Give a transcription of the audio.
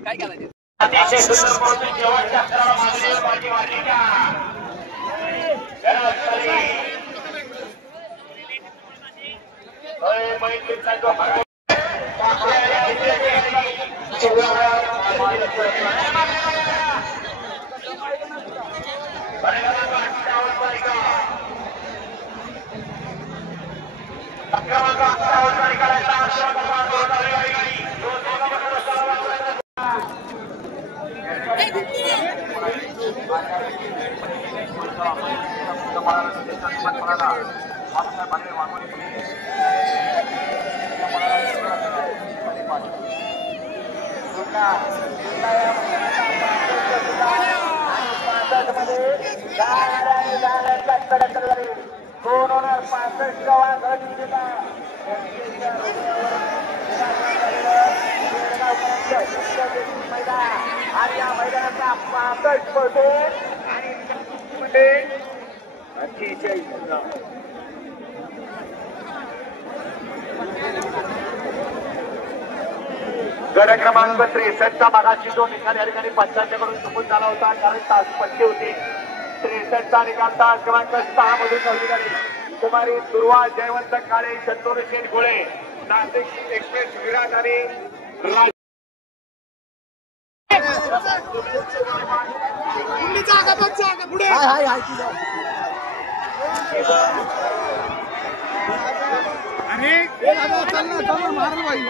काय केलं अतिशय सुंदर पडतो शेवटच्या अक्षराला मागणी पाठी मालिका आणि या मैदानाचा 65 आणि गड क्रमांक 63 भागाची जो निकाल या ठिकाणी पंचांच्याकडून चुकून झाला होता कारण तास पट्टी होती 63 निकाल तास क्रमांक 6 मधून ठेवली कुमारी दुर्वा जयवंत काळे शंतनू शेठ गोळे नाशिक एक्सप्रेस विराट आणि पुढे अरे चल ना मारल भाई